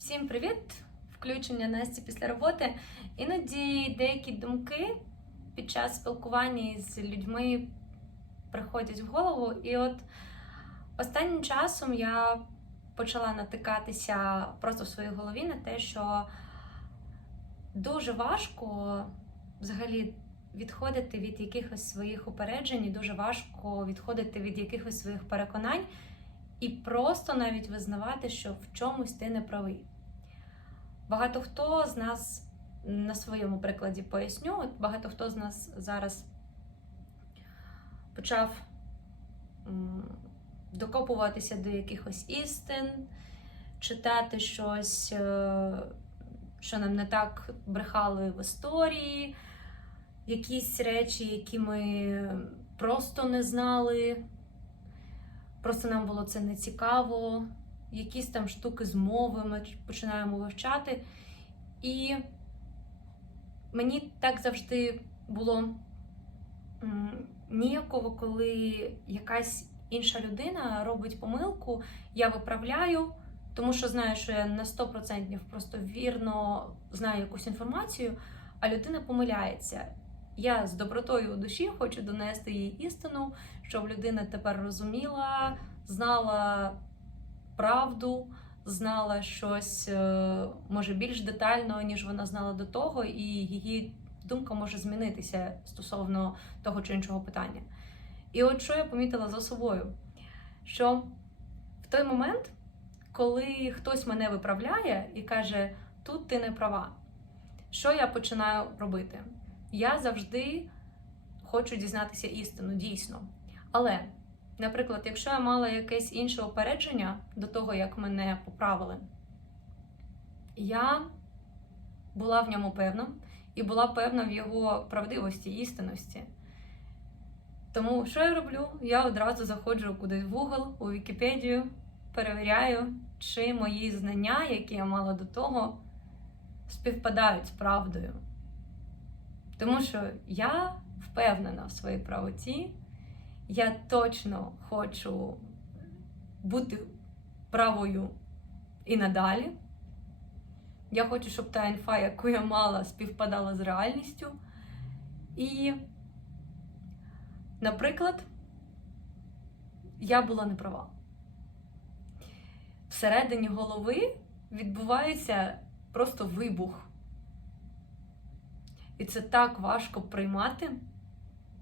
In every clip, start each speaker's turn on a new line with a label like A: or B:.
A: Всім привіт! Включення Насті після роботи. Іноді деякі думки під час спілкування з людьми приходять в голову. І от останнім часом я почала натикатися просто в своїй голові на те, що дуже важко взагалі відходити від якихось своїх упереджень, і дуже важко відходити від якихось своїх переконань і просто навіть визнавати, що в чомусь ти не правий. Багато хто з нас на своєму прикладі поясню, багато хто з нас зараз почав докопуватися до якихось істин, читати щось, е, що нам не так брехали в історії, якісь речі, які ми просто не знали. Просто нам було це не цікаво, якісь там штуки з мови ми починаємо вивчати. І мені так завжди було ніяково, коли якась інша людина робить помилку, я виправляю, тому що знаю, що я на 100% просто вірно знаю якусь інформацію, а людина помиляється. Я з добротою у душі хочу донести їй істину, щоб людина тепер розуміла, знала правду, знала щось е, може більш детально, ніж вона знала до того, і її думка може змінитися стосовно того чи іншого питання. І от що я помітила за собою, що в той момент, коли хтось мене виправляє і каже, тут ти не права, що я починаю робити? Я завжди хочу дізнатися істину, дійсно. Але, наприклад, якщо я мала якесь інше опередження до того, як мене поправили, я була в ньому певна і була певна в його правдивості, істинності. Тому що я роблю? Я одразу заходжу кудись в Google, у Вікіпедію, перевіряю, чи мої знання, які я мала до того, співпадають з правдою. Тому що я впевнена в своїй правоті, я точно хочу бути правою і надалі. Я хочу, щоб та інфа, яку я мала, співпадала з реальністю. І, наприклад, я була не права. Всередині голови відбувається просто вибух. І це так важко приймати.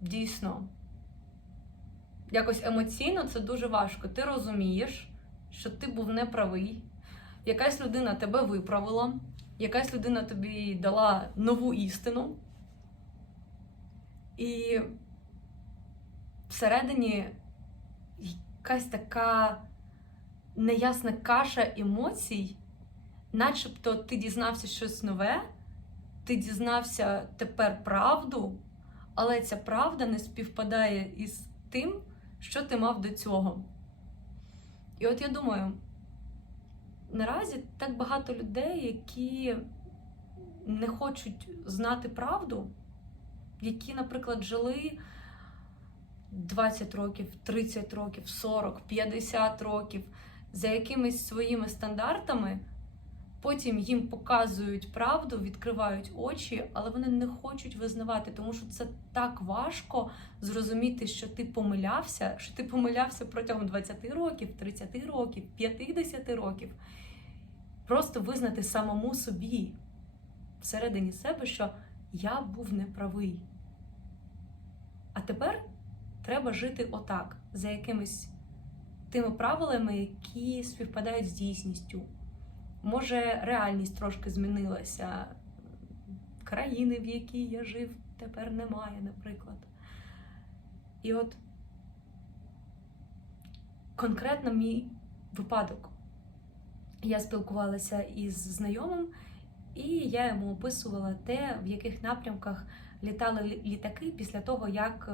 A: Дійсно. Якось емоційно це дуже важко. Ти розумієш, що ти був неправий. Якась людина тебе виправила, якась людина тобі дала нову істину. І всередині якась така неясна каша емоцій, начебто ти дізнався щось нове ти дізнався тепер правду, але ця правда не співпадає із тим, що ти мав до цього. І от я думаю, наразі так багато людей, які не хочуть знати правду, які, наприклад, жили 20 років, 30 років, 40, 50 років за якимись своїми стандартами. Потім їм показують правду, відкривають очі, але вони не хочуть визнавати, тому що це так важко зрозуміти, що ти помилявся, що ти помилявся протягом 20 років, 30 років, 50 років. Просто визнати самому собі всередині себе, що я був неправий. А тепер треба жити отак, за якимись тими правилами, які співпадають з дійсністю. Може, реальність трошки змінилася. Країни, в якій я жив, тепер немає, наприклад. І от конкретно мій випадок. Я спілкувалася із знайомим, і я йому описувала те, в яких напрямках літали літаки після того, як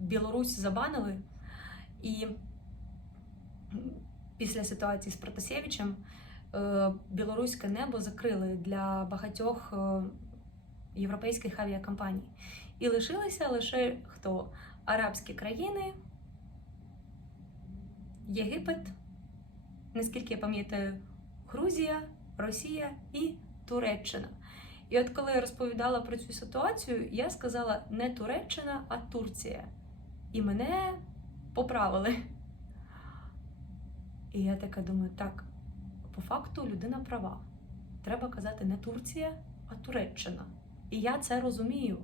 A: Білорусь забанили. І після ситуації з Протасєвичем білоруське небо закрили для багатьох європейських авіакомпаній. І лишилися лише хто? Арабські країни, Єгипет, наскільки я пам'ятаю, Грузія, Росія і Туреччина. І от коли я розповідала про цю ситуацію, я сказала не Туреччина, а Турція. І мене поправили. І я така думаю, так, по факту людина права. Треба казати не Турція, а Туреччина. І я це розумію.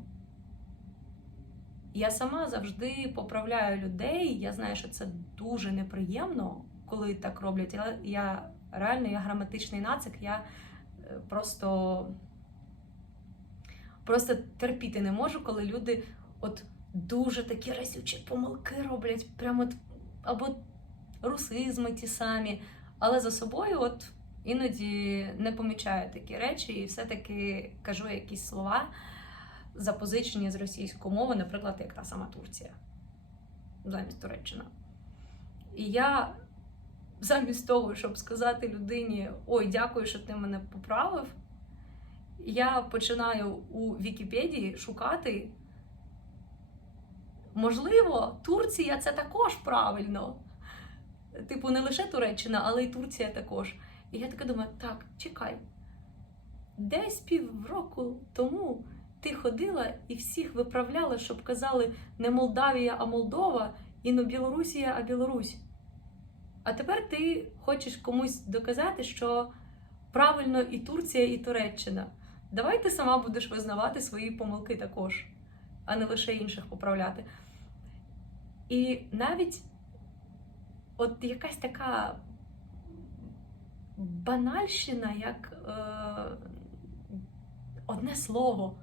A: Я сама завжди поправляю людей. Я знаю, що це дуже неприємно, коли так роблять. Але я реально я граматичний нацик, я е, просто, просто терпіти не можу, коли люди от дуже такі разючі помилки роблять, прямо от, або русизми ті самі, але за собою от іноді не помічаю такі речі і все-таки кажу якісь слова запозичені з російської мови, наприклад, як та сама Турція замість Туреччина. І я замість того, щоб сказати людині Ой, дякую, що ти мене поправив, я починаю у Вікіпедії шукати. Можливо, Турція це також правильно. Типу, не лише Туреччина, але й Турція також. І я така думаю, так, чекай. Десь півроку тому ти ходила і всіх виправляла, щоб казали не Молдавія, а Молдова, і не Білорусія, а Білорусь. А тепер ти хочеш комусь доказати, що правильно і Турція, і Туреччина. Давай ти сама будеш визнавати свої помилки також, а не лише інших поправляти. І навіть от якась така банальщина, як е, одне слово,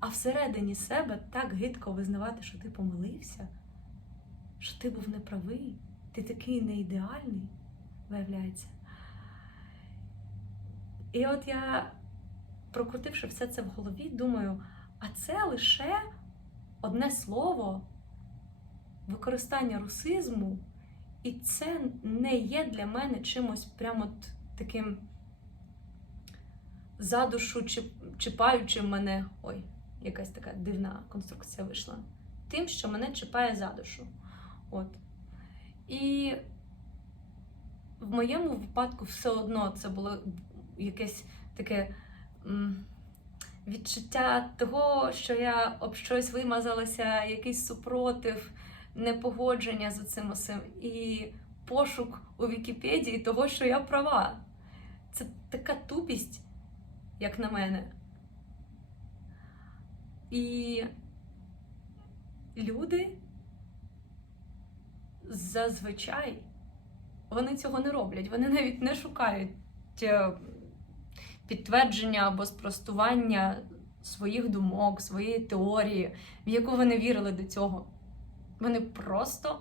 A: а всередині себе так гидко визнавати, що ти помилився, що ти був неправий, ти такий неідеальний, виявляється. І от я, прокрутивши все це в голові, думаю, а це лише одне слово використання русизму. І це не є для мене чимось прямо от таким задушу чіпаючим мене. Ой, якась така дивна конструкція вийшла. Тим, що мене чіпає за душу. От. І в моєму випадку все одно це було якесь таке відчуття того, що я об щось вимазалася, якийсь супротив непогодження з цим усім і пошук у Вікіпедії того, що я права. Це така тупість, як на мене. І люди зазвичай вони цього не роблять. Вони навіть не шукають е, підтвердження або спростування своїх думок, своєї теорії, в яку вони вірили до цього. Вони просто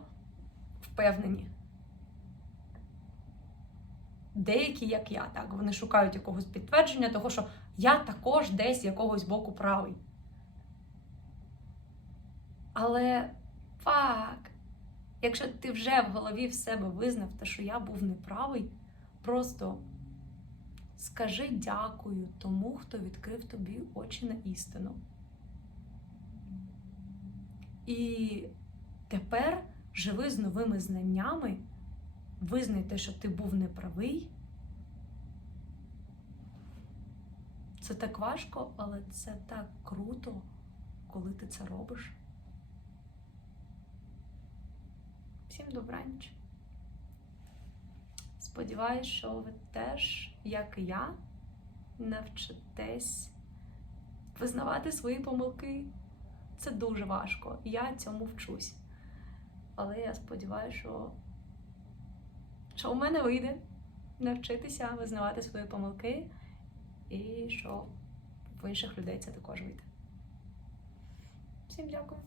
A: впевнені. Деякі, як я, так, вони шукають якогось підтвердження, того, що я також десь якогось боку правий. Але фак, якщо ти вже в голові в себе визнав те, що я був неправий, просто скажи дякую тому, хто відкрив тобі очі на істину. І Тепер живи з новими знаннями, визнай те, що ти був неправий. Це так важко, але це так круто, коли ти це робиш. Всім добраніч. Сподіваюсь, що ви теж, як і я, навчитесь визнавати свої помилки. Це дуже важко. Я цьому вчусь. Але я сподіваюся, що, що у мене вийде навчитися визнавати свої помилки, і що в інших людей це також вийде. Всім дякую.